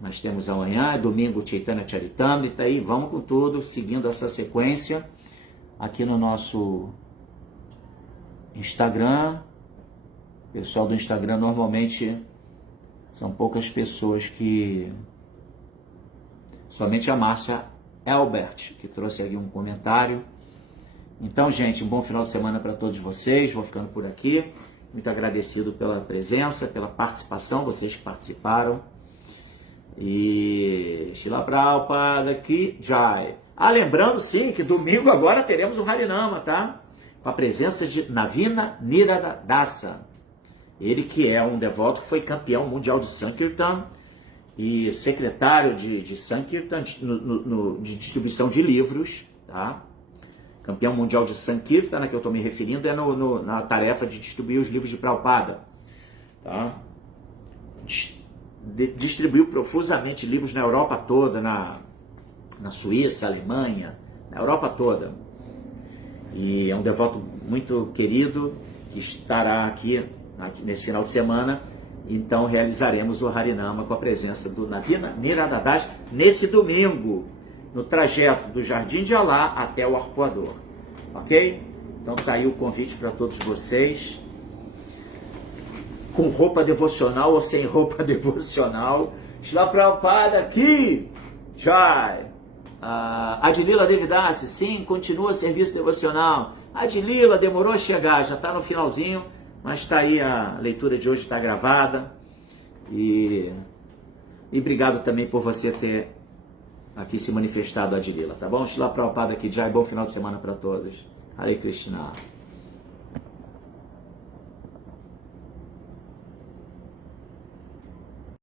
mas temos amanhã, domingo Chaitanya Charitamrita, e vamos com tudo, seguindo essa sequência aqui no nosso Instagram. O pessoal do Instagram normalmente são poucas pessoas que... Somente a Márcia Elbert, que trouxe aqui um comentário. Então, gente, um bom final de semana para todos vocês. Vou ficando por aqui. Muito agradecido pela presença, pela participação, vocês que participaram. E Shila Prabhupada Ki Jai. Lembrando, sim, que domingo agora teremos o Harinama, tá? Com a presença de Navina Nirada Dasa. Ele que é um devoto que foi campeão mundial de Sankirtan e secretário de Sankirtan, de distribuição de livros, tá? Campeão mundial de Sankirtan, que eu estou me referindo, é na tarefa de distribuir os livros de Prabhupada, tá? Distribuiu profusamente livros na Europa toda, na Suíça, Alemanha, na Europa toda. E é um devoto muito querido que estará aqui nesse final de semana. Então realizaremos o Harinama com a presença do Navina Nirada Dasa nesse domingo, no trajeto do Jardim de Alá até o Arpoador. Ok? Então tá aí o convite para todos vocês. Com roupa devocional ou sem roupa devocional. Shila Prabhupada aqui. Jai. Adilila Devidasi, sim, continua serviço devocional. Adilila demorou a chegar, já está no finalzinho, mas está aí, a leitura de hoje está gravada. E obrigado também por você ter aqui se manifestado, Adilila, tá bom? Shila Prabhupada aqui, Jai, bom final de semana para todos. Hare Krishna.